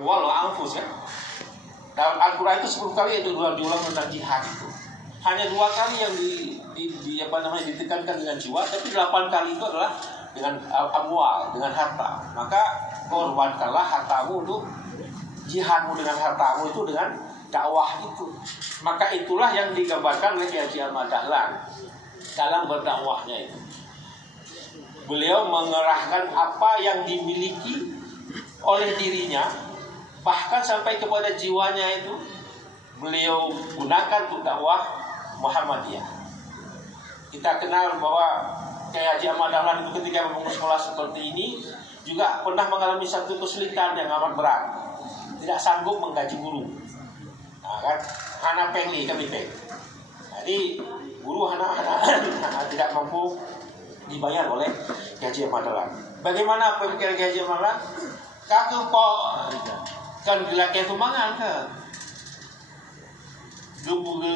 Walau anfus kan. Dalam Al-Quran itu 10 kali itu diulang tentang jihad itu. Hanya 2 kali yang ditekankan dengan jiwa, tapi 8 kali itu adalah dengan amwal, dengan harta. Maka korbankanlah hartamu untuk jihadmu dengan hartamu itu dengan dakwah itu. Maka itulah yang digambarkan oleh Kiai Haji Ahmad Dahlan dalam berdakwahnya itu. Beliau mengerahkan apa yang dimiliki oleh dirinya, bahkan sampai kepada jiwanya itu beliau gunakan untuk dakwah Muhammadiyah. Kita kenal bahwa Kiai Haji Ahmad Dahlan itu ketika membangun sekolah seperti ini juga pernah mengalami satu kesulitan yang amat berat. Tidak sanggup menggaji guru. Nah, kan hana pengli kami peng. Jadi guru hana tidak mampu dibayar oleh Kiai Haji Ahmad Dahlan. Bagaimana pemikiran Kiai Haji Ahmad Dahlan? Kakek po kan laki sumbangan ke.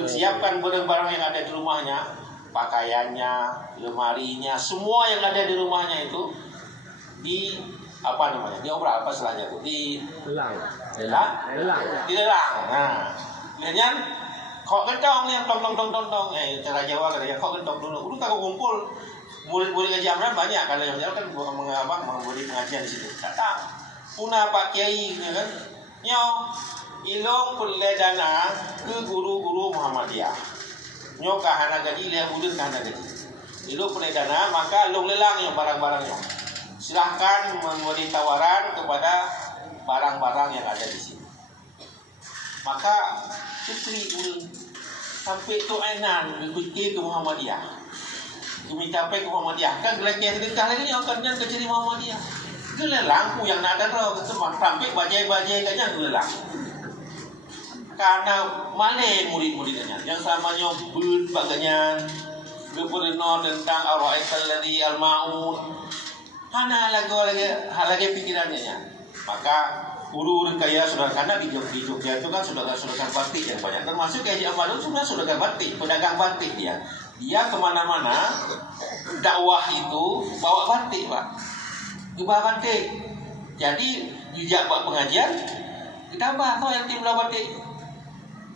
Siapkan barang-barang yang ada di rumahnya, pakaiannya, lemarinya, semua yang ada di rumahnya itu di diobral apa istilahnya itu? Dilelang. Nah, kemudian kok gentong yang tong. Cara Jawa katanya kok gentong dulu. Udah tak kumpul. Murid-murid Haji Ahmad banyak kalau yang kan memberi pengajian di situ. Datang. Punah Pak Kiai kan. Nyo ilong peledana ke guru-guru Muhammadiyah. Nyo kahana gaji lihat udun kahana gaji. Ilong peledana maka long lelang yang barang-barangnya. Silahkan memberi tawaran kepada barang-barang yang ada di sini. Maka putri sampai tu enan berfikir ke Muhammadiyah. Kami capai ke Muhammadiyah. Kan gelak-gelak sedekah lagi ni akan ke ciri Muhammadiyah. Gelelang ku yang nak ada roh keteman sampai bajai-bajai kanya gelelang. Karena mana murid-muridnya yang samanya berbagainya berperenor tentang ar-ra'aital ladzi al-ma'un. Hana lagi pikirannya. Maka guru kaya saudara karena di Jogja itu kan saudara batik yang banyak. Termasuk Kiai Haji Ahmad Dahlan saudara batik, pedagang batik dia. Dia kemana-mana dakwah itu bawa batik, Pak. Bawa batik. Jadi dijak buat pengajian, kita tahu yang tim batik.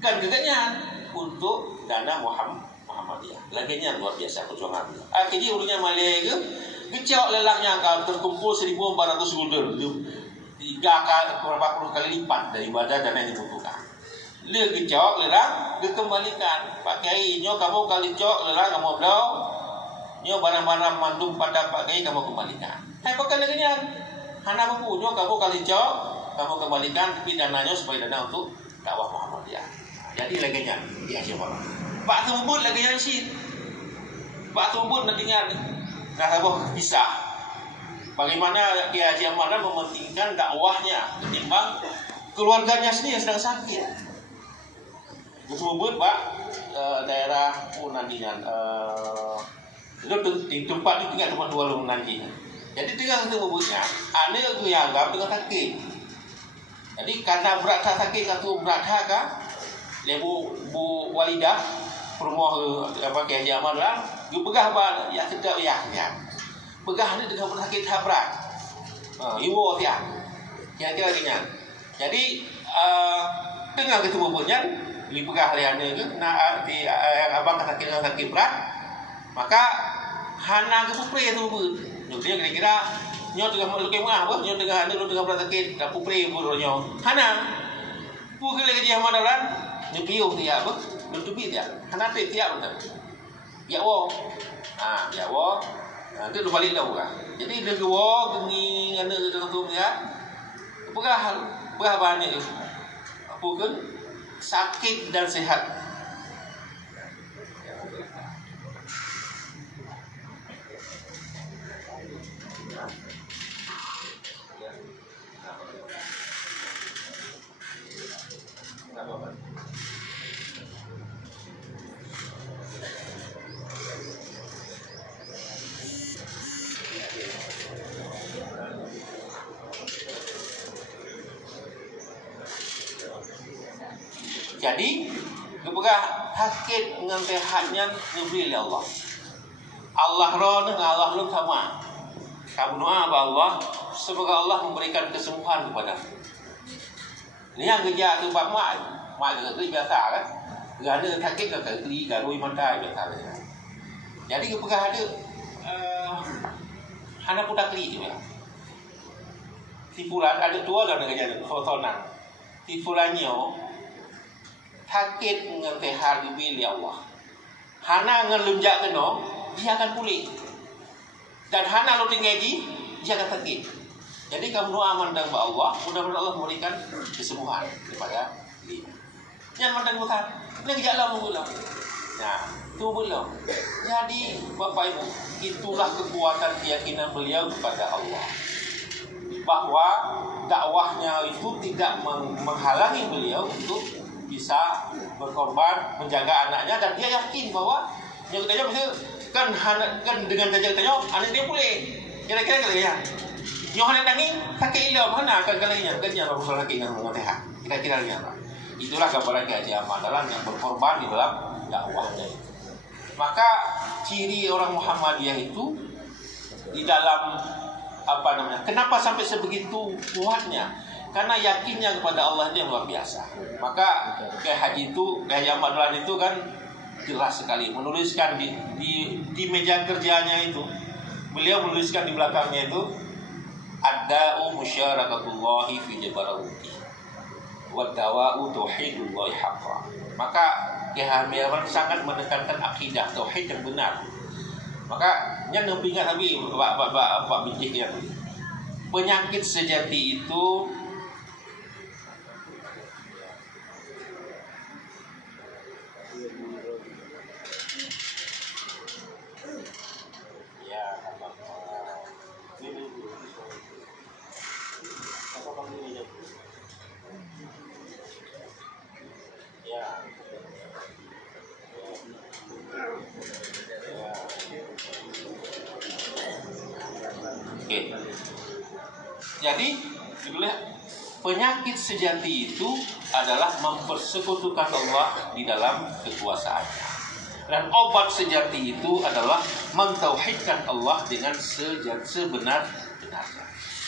Kan gegaknya untuk dana Muhammadiyah. Laginya luar biasa perjuangan. Akhirnya urunya Malay ke, kecok lelangnya kalau terkumpul 1.400 gulden. 30 kali lipat daripada dana yang dibutuhkan. Dia kecok lelang, dia kembalikan. Pak Kiai, nyo kamu kali cok lelang kamu berdoa. Nyo barang-barang mandum pada Pak Kiai kamu kembalikan. Pakai lagi ni, hana buku nyo kamu kali cok kamu kembalikan, tapi dananya supaya dana untuk dakwah Muhammadiyah. Jadi laginya dia siapa? Pak Tumbut laginya sih. Pak Tumbut nantinya nak apa bisa. Bagaimana Kiai Haji Ahmad Dahlan mementingkan dakwahnya ketimbang keluarganya sendiri yang sedang sakit. Tersebut Pak daerah nantinya itu tempat itu tinggal tempat dua nantinya. Jadi tinggal tersebutnya ane aku yang anggap dengan sakit. Jadi karena berat sakit satu berat kah? Lebu Bu Walidah perumahan Kiai Haji Ahmad Dahlan dia pegah apa ya sedap ya. Pegah ni dengan sakit berat. Iwo dia. Kira-kira ringan. Jadi dengan ketubuhnya dipegah liane ke nak di abang sakit berat, maka hana ke pupre tu pun. Dia kira-kira nyo tengah leukemia apa? Nyo tengah berat sakit, tak pupre burunya. Hana. Pu ke lagi Ahmad Dahlan, nyo piu dia apa? Nutupi dia. Hana tiap betul. Ya wo. Ya wo. Nanti dia balik dah bukan. Jadi dia keluar gengi ada tu dia. Pegah banyak itu. Apa kan? Sakit dan sehat. Jadi, kepegah sakit dengan sehatnya diberi oleh Allah. Allah roh dengan Allah lu sama. Kamu doa kepada Allah semoga Allah memberikan kesembuhan kepada. Ni yang kerja tu bab mak kerja biasa kan. Kerana sakit ke keli garui mandai biasa saja. Jadi kepegah ada hana pudak keli juga. Tipulan ada dua lah kerja tu sosonan. Tipulannya sakit dengan tehar di Allah. Hana ngelunjak kena, dia akan pulih. Dan hana lo tinggi, dia akan sakit. Jadi kamu doa mandang kepada Allah, mudah-mudahan Allah memberikan kesembuhan kepada diri. Yang mandang bukan, ini kejalan belum. Nah, itu belum. Jadi Bapak Ibu, itulah kekuatan keyakinan beliau kepada Allah. Bahwa dakwahnya itu tidak menghalangi beliau untuk bisa berkorban menjaga anaknya, dan dia yakin bahwa yang kita kan dengan jaga-jaga anak dia boleh. Kira-kira ya. Yang anak nangis sakit ilau mana akan kalanya kerja Rasul sakit dengan mengatakan. Kira-kira apa? Itulah gambaran Haji Ahmad Dahlan yang berkorban di dalam dakwahnya. Maka ciri orang Muhammadiyah itu di dalam kenapa sampai sebegitu kuatnya? Karena yakinnya kepada Allah yang luar biasa. Maka Haji Ahmad Dahlan itu kan jelas sekali menuliskan di meja kerjanya itu. Beliau menuliskan di belakangnya itu Ad-da'u musyarakatullahi fi jabaruti wa dawa'u tauhidullahi haqqa. Maka Ahmad sangat menekankan akidah tauhid yang benar. Maka yang ingat habis Pak Bijih yang penyakit sejati itu jadi penyakit sejati itu adalah mempersekutukan Allah di dalam kekuasaannya. Dan obat sejati itu adalah mentauhidkan Allah dengan sebenar-benarnya.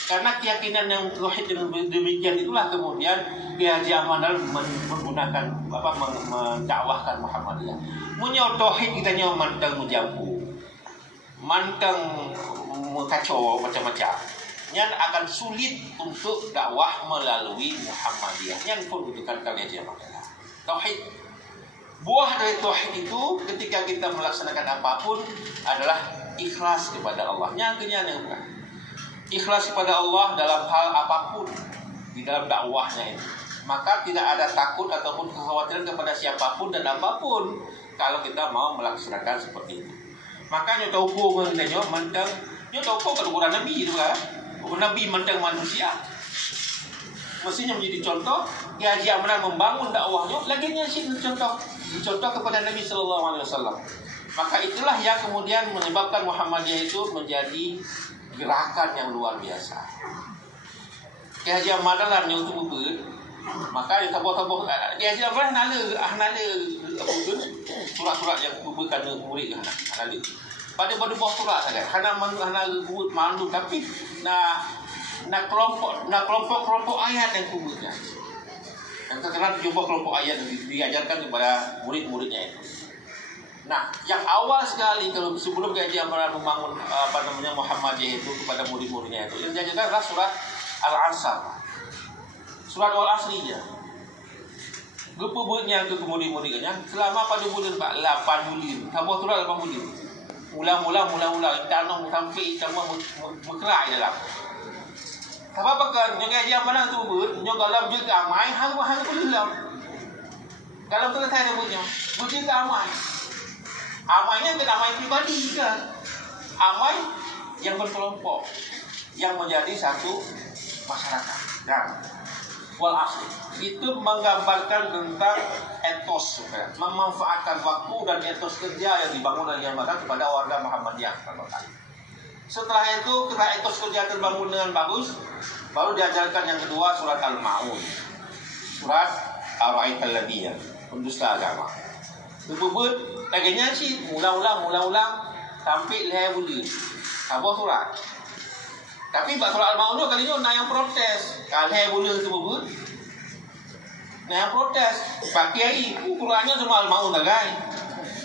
Karena keyakinan yang tauhid yang demikian itulah kemudian Haji Ahmad Dahlan menggunakan mendakwahkan Muhammadiyah. Munyo tauhid kita nyo mantang menjampu. Mantang kacau macam-macam. Yang akan sulit untuk dakwah melalui Muhammadiyah. Yang pun butuhkan kalian Haji Ahmad Dahlan. Tauhid. Buah dari tauhid itu ketika kita melaksanakan apapun adalah ikhlas kepada Allah. Yang bukan. Ikhlas kepada Allah dalam hal apapun di dalam dakwahnya itu. Maka tidak ada takut ataupun kekhawatiran kepada siapapun dan apapun kalau kita mau melaksanakan seperti itu. Makanya taupo mengenanya mantang, taupo kalau Quran Nabi itu kan. Nabi mantang manusia. Mestinya menjadi contoh. Haji Ahmad Dahlan membangun dakwahnya lagi contoh kepada Nabi sallallahu alaihi wasallam. Maka itulah yang kemudian menyebabkan Muhammadiyah itu menjadi gerakan yang luar biasa. Haji Ahmad Dahlan yang itu maka yang tabuh-tabuh Haji Ahmad Dahlan nala surat-surat yang bukan murid nala. Pada buah surat saja. Hana buat malu tapi kelompok ayat yang kubutnya. Yang terkenal jumpa kelompok ayat yang diajarkan kepada murid-muridnya itu. Nah, yang awal sekali kalau sebelum Haji Ahmad Dahlan membangun Muhammadiyah itu kepada murid-muridnya itu, yang diajarkan adalah surat Al-Asr. Surat Al-Asriyah. Gepubutnya ke murid-muridnya selama pada bulan 8 bulan. Tambah surat 8 bulan. Mula-mula tanam sampai semua berkerak dalam. Sebab kan yang Haji Ahmad Dahlan tu yang dalam juga amai hang belum. Kalau selesai dia punya, juga amai. Amainya bukan amai pribadi kan. Amai yang berkelompok yang menjadi satu masyarakat. Dan wal asli itu menggambarkan tentang etos, memanfaatkan waktu dan etos kerja yang dibangun oleh Ahmad Dahlan kepada warga Muhammadiyah. Setelah itu ketika etos kerja terbangun dengan bagus, baru diajarkan yang kedua surat Al-Ma'un, surat Ar-Ra'aital Ladiyah, pendusta agama. Berbut laganya sih mula-ulang sampai leher buli. Apa surat? Tapi bab surat Al-Ma'un kali ni nak yang protes. Kalau leher buli tu berbut Nah yang protes, Pak Kiai, Qurannya cuma mau nagai,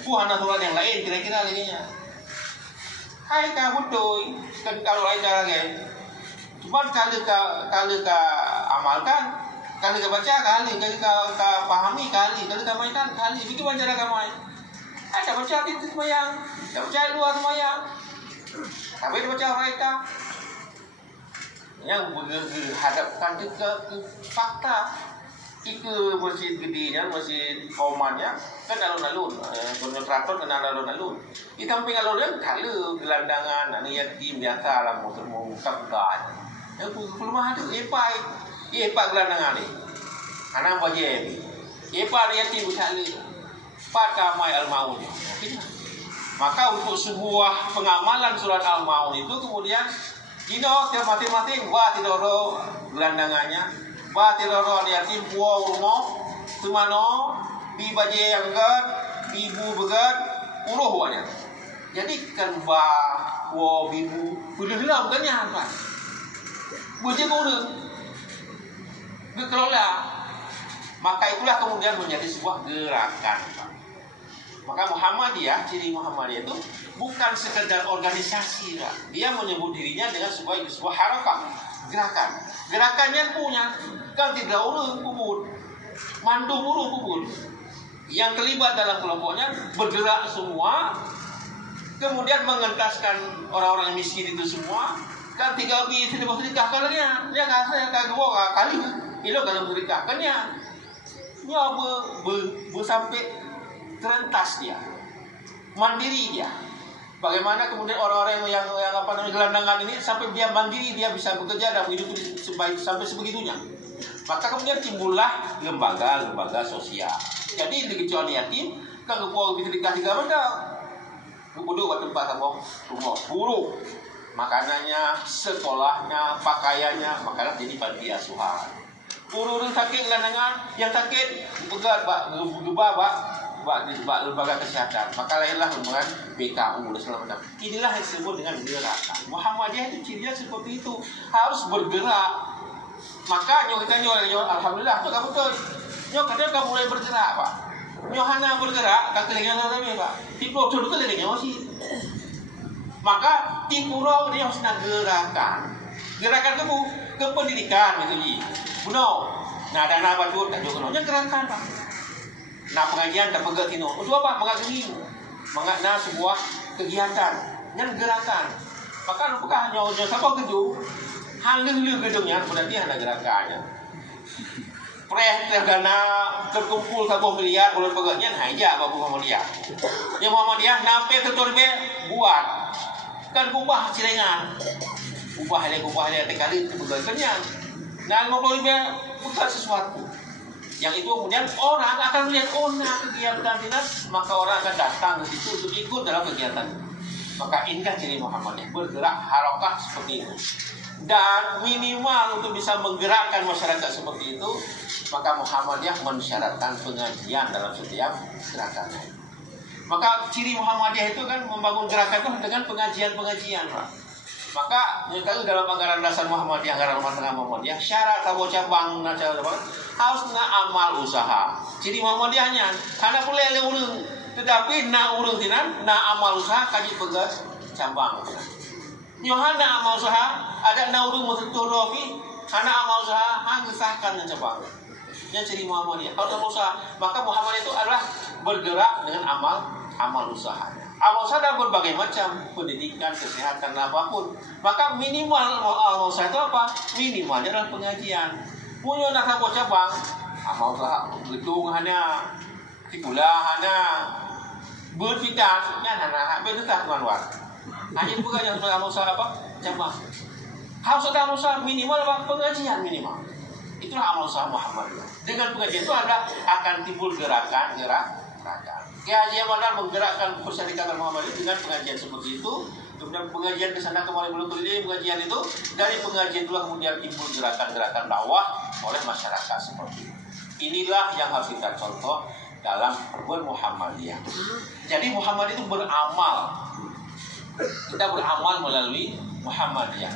hana Quran yang lain kira-kira lainnya. Hai kamu tuh, kan kalau lain cara guys, cuma kali ka amalkan, kali ka baca kali ka pahami kali ka mainkan kali, begitu cara kamu. Ada baca di semayang, ada baca luar semayang, tapi baca mereka yang berhadapkan ke fakta. Iku masjid gedenya, masjid komannya kan alun-alun, kontrator kan alun-alun. Di samping alun-alun kalau gelandangan, yatim biasa lah mau kabdan. Rumah itu epa gelandangan ni. Anak baje ni. Epa yatim sekali. Pada mai al-maun. Maka untuk sebuah pengamalan surat al-maun itu kemudian dino tiap masing-masing buat tidoro gelandangannya. Batiroro yatim puau rumah semano bi baje yang gad ibu begat uruh wanya. Jadi kan ba puau ibu puluh-puluh kan ya kan. Buje urang dikelola. Maka itulah kemudian menjadi sebuah gerakan. Maka Muhammadiyah, ciri Muhammadiyah itu bukan sekedar organisasi lah. Dia menyebut dirinya dengan sebuah harakah, gerakan. Gerakannya punya kan tidak urung kubur, mandu urung kubur. Yang terlibat dalam kelompoknya bergerak semua, kemudian mengentaskan orang-orang miskin itu semua. Kan tiga bi tidak bersedekah kalanya, dia kasih kagak kali, itu kalau bersedekahkannya, dia sampai terentas dia, mandiri dia. Bagaimana kemudian orang-orang yang apa namanya gelandangan ini sampai dia mandiri, dia bisa bekerja dan hidup sampai sebegitunya. Maka kemudian timbullah lembaga sosial. Jadi kecuali yatim, kan keluar bisa dikasih gambar, kudu buat tempat rumah guru, makanannya, sekolahnya, pakaiannya, makanan jadi panti asuhan. Guru sakit gelandangan, yang sakit begat lembaga kesehatan, maka lahirlah lembaga BKU dan segala macam. Inilah yang disebut dengan gerakan. Muhammadiyah itu cirinya seperti itu, harus bergerak. Maka kita alhamdulillah tu kamu tu, kadang kamu mulai bergerak pak. Hana bergerak, kakelingnya orang pak. Tipu tu kelingnya masih. Maka tipu dia harus nak gerakan. Gerakan kamu ke pendidikan itu Buno. Nah dana batu tak juga gerakan pak. Nah pengajian tak pegang tino. Untuk apa? Mengaji. Mengenai sebuah kegiatan yang gerakan. Maka apakah nyawa siapa gedung? Halus gedungnya berarti ada gerakannya. Preh tergana terkumpul 1 miliar bulan pegangnya aja babu Muhammadiyah. Yang Muhammadiyah nape ketor be buat. Kan kubah cilengan. Kubah le tekali pegangnya. Nah 50 be bukan sesuatu. Yang itu kemudian orang akan melihat kegiatan dinas, maka orang akan datang ke situ untuk ikut dalam kegiatan. Maka inilah ciri Muhammadiyah, bergerak harakah seperti itu. Dan minimal untuk bisa menggerakkan masyarakat seperti itu, maka Muhammadiyah mensyaratkan pengajian dalam setiap gerakannya. Maka ciri Muhammadiyah itu kan membangun gerakan itu dengan pengajian-pengajian, Pak. Maka kalau dalam anggaran dasar Muhammadiyah, anggaran rumah tangga Muhammadiyah, syarat atau cabang harus amal usaha. Ciri Muhammadiyahnya karena boleh urung, tetapi urung tinan amal usaha kaji pegas cabang. Yohana amal usaha ada urung mutorofi, karena amal usaha hangesahkan yang cabang. Yang ciri Muhammadiyah. Kalau amal usaha, maka Muhammadiyah itu adalah bergerak dengan amal usaha. Amal usaha dalam berbagai macam, pendidikan, kesehatan, apapun. Maka minimal amal usaha itu apa? Minimalnya adalah pengajian. Punya nak apa cabang? Amal usaha gedung hanya, tikula hanya, berfitan, hana berdetak tuan-tuan. Hanya itu bukan yang amal usaha apa? Cabang. Harus ada amal usaha minimal apa? Pengajian minimal. Itulah amal usaha Muhammadiyah. Dengan pengajian itu ada akan timbul gerakan. Kajian mana menggerakkan persyarikatan Muhammadiyah dengan pengajian seperti itu. Kemudian pengajian ke sana kemarin belum keliling pengajian itu. Dari pengajian itulah kemudian timbul gerakan-gerakan dakwah oleh masyarakat seperti itu. Inilah yang harus kita contoh dalam Muhammadiyah. Jadi Muhammadiyah itu beramal. Kita beramal melalui Muhammadiyah.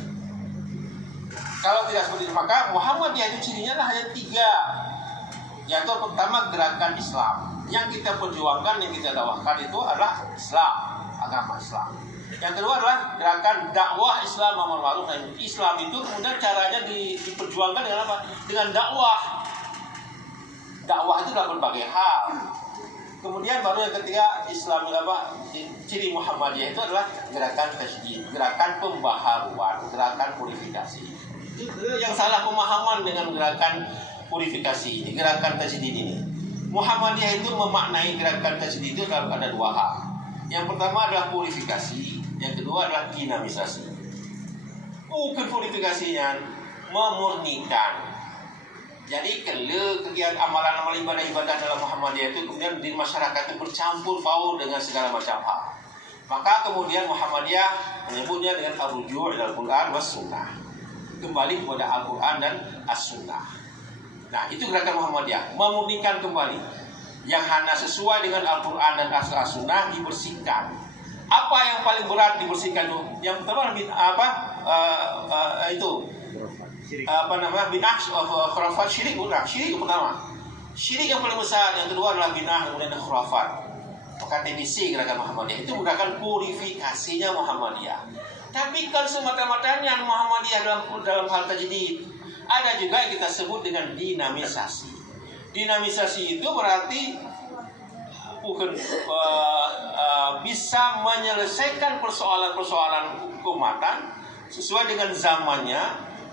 Kalau tidak seperti itu, maka Muhammadiyah itu cirinya hanya 3. Yaitu pertama gerakan Islam. Yang kita perjuangkan, yang kita dakwahkan itu adalah Islam, agama Islam. Yang kedua adalah gerakan dakwah Islam amar ma'ruf nahi munkar. Islam itu kemudian caranya diperjuangkan dengan apa? Dengan dakwah. Dakwah itu dalam berbagai hal. Kemudian baru yang ketiga, Islam apa? Ciri Muhammadiyah itu adalah gerakan tajdid, gerakan pembaharuan, gerakan purifikasi. Yang salah pemahaman dengan gerakan purifikasi ini, gerakan tajdid ini. Muhammadiyah itu memaknai gerakan tajdid itu ada dua hal. Yang pertama adalah purifikasi, yang kedua adalah dinamisasi. Bukan purifikasinya, memurnikan. Jadi kalau kegiatan amalan-amalan ibadah dalam Muhammadiyah itu kemudian di masyarakat itu bercampur baur dengan segala macam hal. Maka kemudian Muhammadiyah menyebutnya dengan ar-ruju' ila al-Qur'an was sunnah. Kembali kepada Al-Qur'an dan as-sunnah. Nah, itu gerakan Muhammadiyah, memurnikan kembali. Yang hanya sesuai dengan Al-Qur'an dan as-sunnah dibersihkan. Apa yang paling berat dibersihkan itu? Yang pertama itu bid'ah, khurafat, syirik yang pertama. Syirik yang paling besar, yang kedua adalah bid'ah, kemudian khurafat. Maka TBC gerakan Muhammadiyah itu gerakan purifikasinya Muhammadiyah. Tapi kan semata-matanya Muhammadiyah dalam hal tajdid. Ada juga yang kita sebut dengan dinamisasi. Dinamisasi itu berarti bukan bisa menyelesaikan persoalan-persoalan keumatan sesuai dengan zamannya,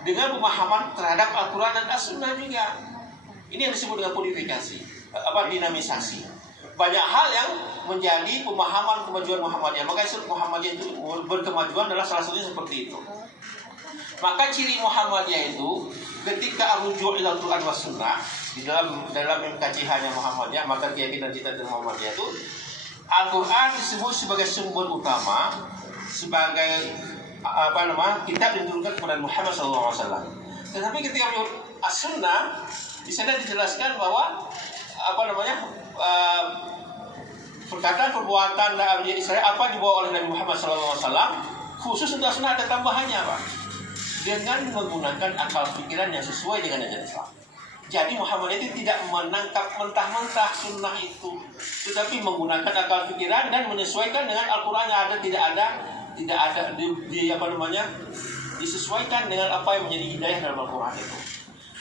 dengan pemahaman terhadap Al-Quran dan As-Sunnah juga. Ini yang disebut dengan purifikasi, dinamisasi. Banyak hal yang menjadi pemahaman kemajuan Muhammadiyah. Maka Muhammadiyah itu berkemajuan adalah salah satunya seperti itu. Maka ciri Muhammadiyah itu ketika ar-ruju' ila Al-Quran was Sunnah di dalam MKCH-nya Muhammadiyah, maka keyakinan cita Muhammadiyah itu Al-Quran disebut sebagai sumber utama, sebagai kitab yang diturunkan kepada Muhammad SAW. Tetapi ketika menyebut as-sunnah, di sana dijelaskan bahwa perkataan perbuatan Nabi Israel apa dibawa oleh Nabi Muhammad SAW, khusus untuk as-sunnah ada tambahannya Pak, dengan menggunakan akal pikiran yang sesuai dengan ajaran Islam. Jadi Muhammad itu tidak menangkap mentah-mentah sunnah itu, tetapi menggunakan akal pikiran dan menyesuaikan dengan Al-Quran yang ada, tidak ada disesuaikan dengan apa yang menjadi hidayah dalam Al-Quran itu.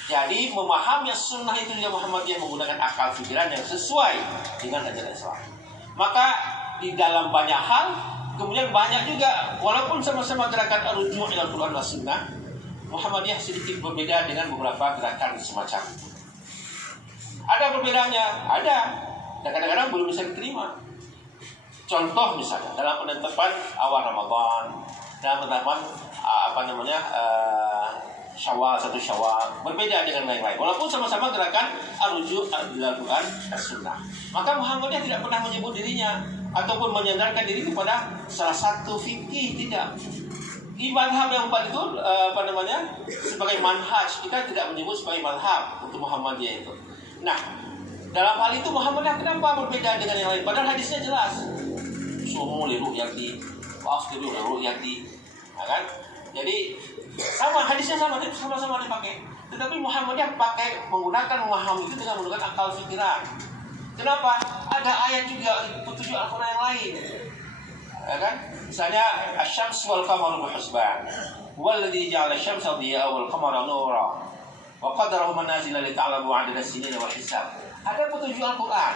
Jadi memahami sunnah itu juga Muhammadiyah menggunakan akal pikiran yang sesuai dengan ajaran Islam. Maka di dalam banyak hal, kemudian banyak juga, walaupun sama-sama gerakan ar-ruju' ila Al-Quran was sunnah, Muhammadiyah sedikit berbeda dengan beberapa gerakan semacam itu. Ada perbedaannya, ada, dan kadang-kadang belum bisa diterima. Contoh misalnya dalam penetapan awal Ramadan, dalam penetapan Syawal, 1 Syawal, berbeda dengan lain-lain. Walaupun sama-sama gerakan ar-ruju' ila Al-Quran as-sunnah. Maka Muhammadiyah tidak pernah menyebut dirinya ataupun menyandarkan diri kepada salah satu fikih, tidak. Di madhab yang empat itu sebagai manhaj, kita tidak menyebut sebagai madhab untuk Muhammadiyah itu. Nah, dalam hal itu Muhammadiyah kenapa berbeda dengan yang lain? Padahal hadisnya jelas. Sumu li ru'yati wa aftiru li ru'yati. Nah, kan? Jadi hadisnya sama-sama dipakai. Tetapi Muhammadiyah menggunakan memahami itu dengan menggunakan akal fikiran. Kenapa? Ada ayat juga petunjuk Al-Quran yang lain. Ya kan? Misalnya asy-syams wal qamaru bihusban. Walladzi ja'ala asy-syamsa diya'an wal qamara nura. Wa qadarahu manazila li ta'lamu 'adada as-sinina wal hisab. Ada petunjuk Al-Quran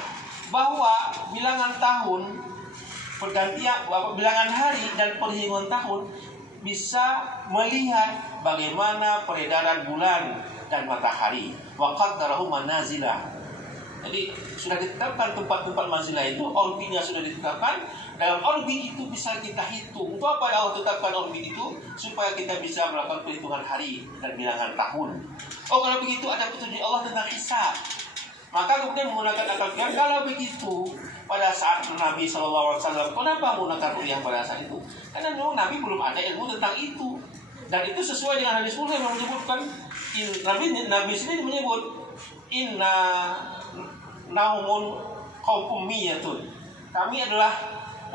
bahwa bilangan tahun, bilangan hari dan perhitungan tahun bisa melihat bagaimana peredaran bulan dan matahari. Wa qaddarahu manazila. Jadi sudah ditetapkan tempat-tempat manzilah itu, orbitnya sudah ditetapkan. Dalam orbit itu bisa kita hitung. Untuk apa Allah tetapkan orbit itu? Supaya kita bisa melakukan perhitungan hari dan bilangan tahun. Oh, kalau begitu ada petunjuk Allah tentang hisab. Maka kemudian menggunakan akal pikiran. Kalau begitu, pada saat Nabi SAW, kenapa menggunakan ru'yah pada saat itu? Karena memang Nabi belum ada ilmu tentang itu. Dan itu sesuai dengan hadis Muslim yang menyebutkan, Nabi sendiri menyebut, Inna naumun kaum ummiyatun. Kami adalah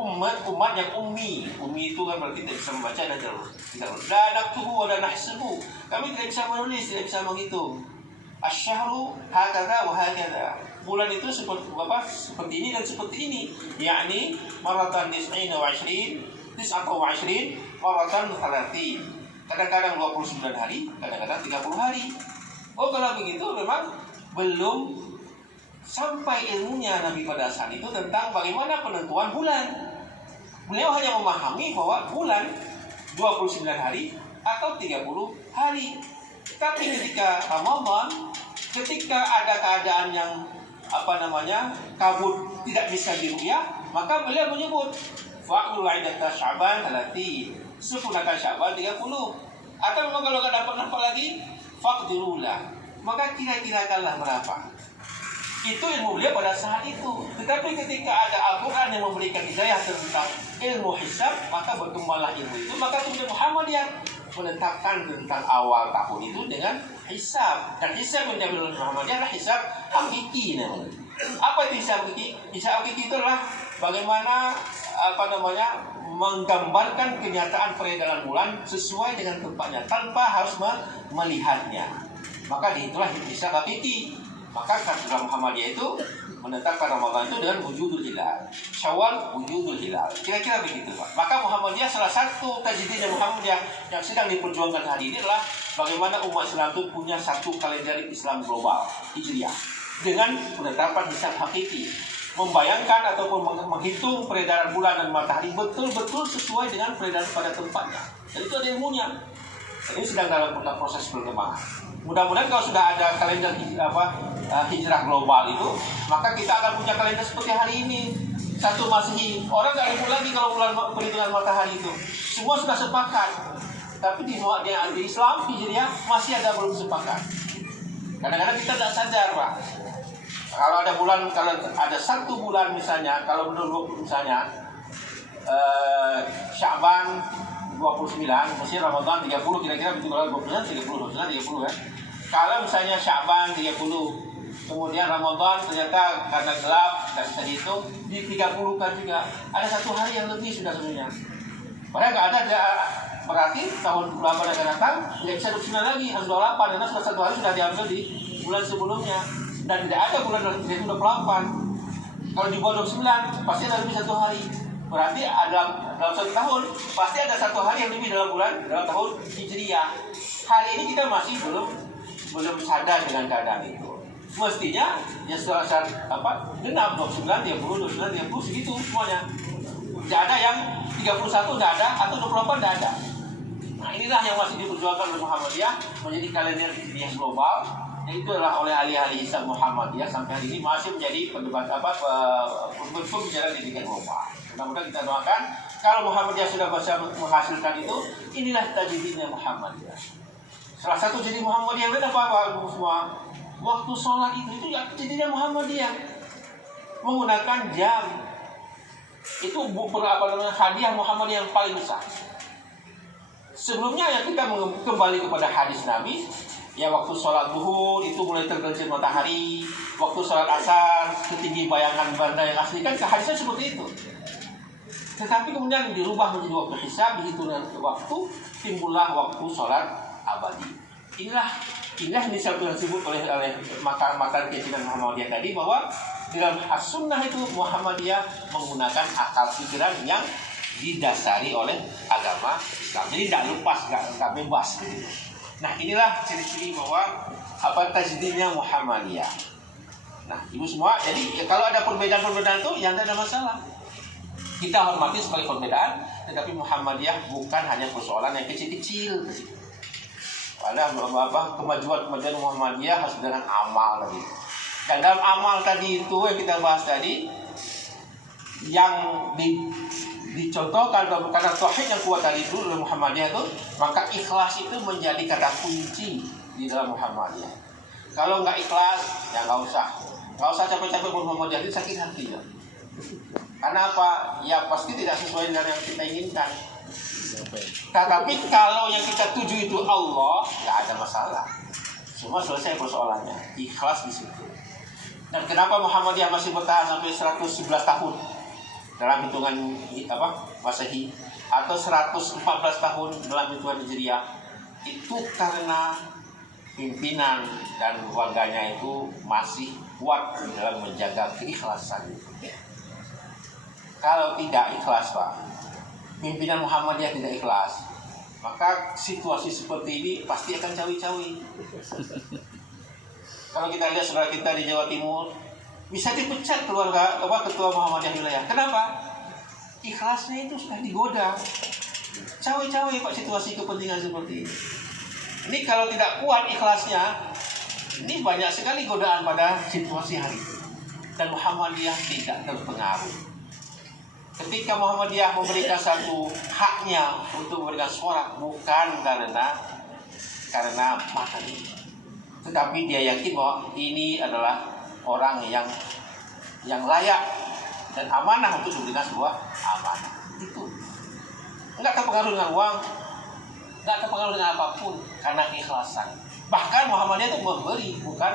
umat yang ummi. Ummi itu kan berarti tidak bisa membaca dan tidak naktubu wa la nahsubu. Kami tidak bisa menulis, tidak bisa menghitung. Asyhru hakadha wa hakadha. Bulan itu seperti apa? Seperti ini dan seperti ini. Yakni maratan 29 atau 20 maratan 30. Kadang-kadang 29 hari, kadang-kadang 30 hari. Oh, kalau begitu memang belum sampai ilmunya Nabi pada saat itu tentang bagaimana penentuan bulan. Beliau hanya memahami bahwa bulan 29 hari atau 30 hari. Tapi ketika Ramadan, ketika ada keadaan yang kabut tidak bisa diru'yah, maka beliau menyebut fa'ul iddata Sya'ban 30, sempurnakan Sya'ban 30. Atau memang kalau enggak dapat nampak lagi, faqdirulah, maka kira-kirakanlah berapa. Itu ilmu beliau pada saat itu. Tetapi ketika ada Al-Quran yang memberikan hidayah tentang ilmu hisab, maka berkembanglah ilmu itu. Maka kemudian Muhammadiyah menetapkan tentang awal tahun itu dengan hisab. Dan hisab yang diambil oleh Muhammadiyah adalah hisab hakiki namanya. Apa itu hisab hakiki? Hisab hakiki itu adalah bagaimana menggambarkan kenyataan peredaran bulan sesuai dengan tempatnya tanpa harus melihatnya. Maka itulah hisab hakiki. Maka dalam Muhammadiyah itu menetapkan Ramadan itu dengan wujudul hilal, Syawal wujudul hilal. Kira-kira begitu, Pak. Maka Muhammadiyah, salah satu tajdidnya Muhammadiyah yang sedang diperjuangkan hari ini adalah bagaimana umat Islam itu punya satu kalender Islam global Hijriah dengan penetapan hisab hakiki, membayangkan ataupun menghitung peredaran bulan dan matahari betul-betul sesuai dengan peredaran pada tempatnya. Dan itu ada ilmunya. Ini sedang dalam proses perkembangan. Mudah-mudahan kalau sudah ada kalender hijrah global itu, maka kita akan punya kalender seperti hari ini. 1 Masehi, orang nggak ribut lagi kalau bulan perhitungan matahari itu. Semua sudah sepakat. Tapi di Islam Hijriah masih ada belum sepakat. Kadang-kadang kita tidak sadar, Pak. Kalau ada bulan, kalau ada 1 bulan misalnya, kalau menurut misalnya Sya'ban 29, mesti Ramadan 30, kira-kira betul kalau 29, 30 ya. Kalau misalnya Sya'ban 30, kemudian Ramadan ternyata karena gelap dan bisa dihitung, di 30 kan juga ada 1 hari yang lebih sudah sebenarnya. Padahal nggak ada, berarti tahun berapa akan datang tidak bisa 29 lagi, harus 28 karena sudah 1 hari sudah diambil di bulan sebelumnya dan tidak ada bulan 28. Kalau di bawah 29 pasti ada lebih 1 hari. Berarti ada dalam 1 tahun pasti ada 1 hari yang lebih dalam tahun Hijriah. Hari ini kita masih belum sadar dengan keadaan itu. Mestinya ya setelah genap 29, 30 segitu semuanya. Tidak ada yang 31 tidak ada atau 24 tidak ada. Nah, inilah yang masih diperjuangkan oleh Muhammadiyah menjadi kalender Hijriah global. Itu adalah oleh ahli-ahli hisab Muhammadiyah sampai hari ini masih menjadi pembicaraan di tingkat global. Mudah-mudahan kita doakan kalau Muhammadiyah sudah bisa menghasilkan itu, inilah tajdidnya Muhammadiyah. Salah satu jadi Muhammadiyah itu apa semua? Waktu sholat itu ya tajdidnya Muhammadiyah. Menggunakan jam. Itu hadiah Muhammadiyah yang paling besar. Sebelumnya ya kita kembali kepada hadis Nabi. Ya waktu sholat zuhur itu mulai tergelincir matahari. Waktu sholat asar setinggi bayangan benda yang asli, kan hadisnya seperti itu. Tetapi kemudian dirubah menjadi waktu hisab, dihitung waktu, timbullah waktu sholat abadi. Inilah yang disebut oleh makar keyakinan Muhammadiyah tadi, bahwa dalam as-sunnah itu Muhammadiyah menggunakan akal pikiran yang didasari oleh agama Islam. Jadi tidak lepas, tidak bebas. Nah, inilah ciri-ciri bahwa tajdidnya Muhammadiyah. Nah, ibu semua, jadi kalau ada perbedaan-perbedaan itu yang tidak ada masalah. Kita hormati sebagai perbedaan, tetapi Muhammadiyah bukan hanya persoalan yang kecil-kecil. Ada kemajuan Muhammadiyah harus dengan amal tadi. Dan dalam amal tadi itu yang kita bahas tadi, yang dicontohkan karena tauhid yang kuat tadi itu dalam Muhammadiyah itu, maka ikhlas itu menjadi kata kunci di dalam Muhammadiyah. Kalau nggak ikhlas, ya nggak usah capek-capek Muhammadiyah, itu sakit hati ya. Karena apa? Ya pasti tidak sesuai dengan yang kita inginkan. Tetapi kalau yang kita tuju itu Allah, nggak ada masalah. Semua selesai persoalannya. Ikhlas di situ. Dan kenapa Muhammadiyah masih bertahan sampai 111 tahun dalam hitungan Masehi atau 114 tahun dalam hitungan Hijriah? Itu karena pimpinan dan warganya itu masih kuat dalam menjaga keikhlasan. Kalau tidak ikhlas, Pak, pimpinan Muhammadiyah tidak ikhlas, maka situasi seperti ini pasti akan cawi-cawi. Kalau kita lihat saudara kita di Jawa Timur, bisa dipecat ketua Muhammadiyah wilayah. Kenapa? Ikhlasnya itu sudah digoda. Cawe-cawe Pak situasi kepentingan seperti ini. Ini kalau tidak kuat ikhlasnya, ini banyak sekali godaan pada situasi hari ini. Dan Muhammadiyah tidak terpengaruh. Ketika Muhammadiyah memberikan satu haknya untuk memberikan suara, bukan karena materi, tetapi dia yakin bahwa ini adalah orang yang layak dan amanah untuk diberikan sebuah amanah. Itu enggak terpengaruh dengan uang, enggak terpengaruh dengan apapun, karena keikhlasan. Bahkan Muhammadiyah itu memberi, bukan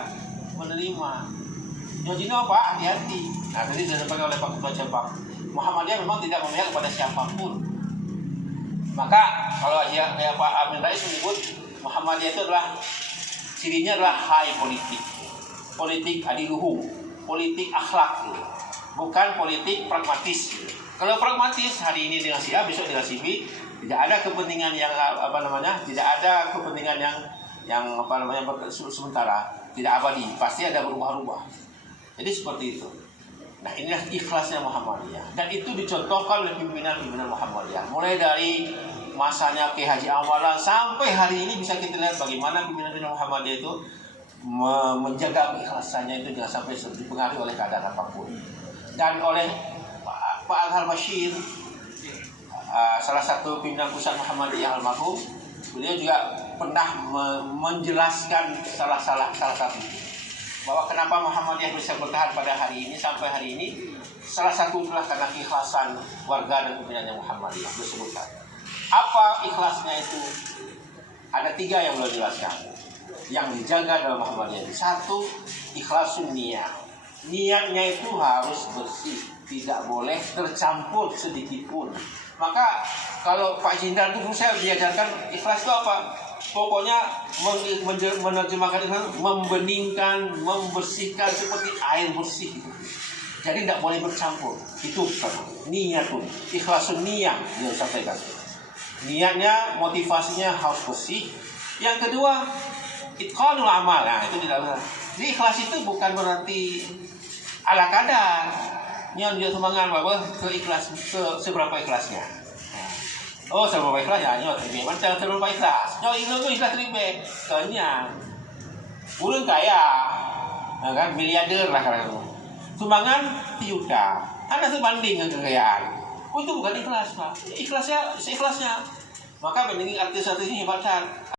menerima. Jojino Pak, hati-hati. Nah, tadi sudah disampaikan oleh Pak Ketua Cabang, Muhammadiyah memang tidak memihak kepada siapapun. Maka kalau Pak Amin Rais menyebut Muhammadiyah itu adalah cirinya adalah high politik adiluhum, politik akhlak, bukan politik pragmatis. Kalau pragmatis hari ini dengan si A, besok dengan si B, tidak ada kepentingan yang tidak ada kepentingan yang sementara, tidak abadi, pasti ada berubah-ubah. Jadi seperti itu. Nah, inilah ikhlasnya Muhammadiyah, dan itu dicontohkan oleh pimpinan-pimpinan Muhammadiyah. Mulai dari masanya Ki Haji Amalan sampai hari ini bisa kita lihat bagaimana pimpinan-pimpinan Muhammadiyah itu menjaga keikhlasannya itu jangan sampai dipengaruhi oleh keadaan apapun. Dan oleh Pak Aghar Bashir, salah satu pimpinan pusat Muhammadiyah almarhum, beliau juga pernah menjelaskan salah satu bahwa kenapa Muhammadiyah bisa bertahan pada hari ini sampai hari ini, salah satu adalah karena keikhlasan warga dan pimpinannya Muhammadiyah. Disebutkan apa ikhlasnya itu, ada 3 yang beliau jelaskan yang dijaga dalam Muhammadiyah. 1, ikhlasun niyah. Niatnya itu harus bersih, tidak boleh tercampur sedikit pun. Maka kalau Pak Jindar dulu saya diajarkan ikhlas itu apa? Pokoknya menerjemahkan itu membeningkan, membersihkan seperti air bersih. Jadi tidak boleh bercampur. Itu niatun, ikhlasun niyah yang disampaikan. Niatnya, motivasinya harus bersih. Yang kedua, itqanul amal. Nah, itu tidak benar. Jadi ikhlas itu bukan berarti ala kadar. Nyon dia semangat bahwa seberapa ikhlasnya. Oh, seberapa ikhlasnya, nyon terima. Macam seberapa ikhlas. Nyon itu ikhlas terima. Kenyang. Urang kaya, kan miliarder lah kalau itu. Sumbangan juta. Ada sebanding dengan kekayaan. Oh, itu bukan ikhlas, Pak. Ikhlasnya seikhlasnya. Maka penting artis-artis ini hebat.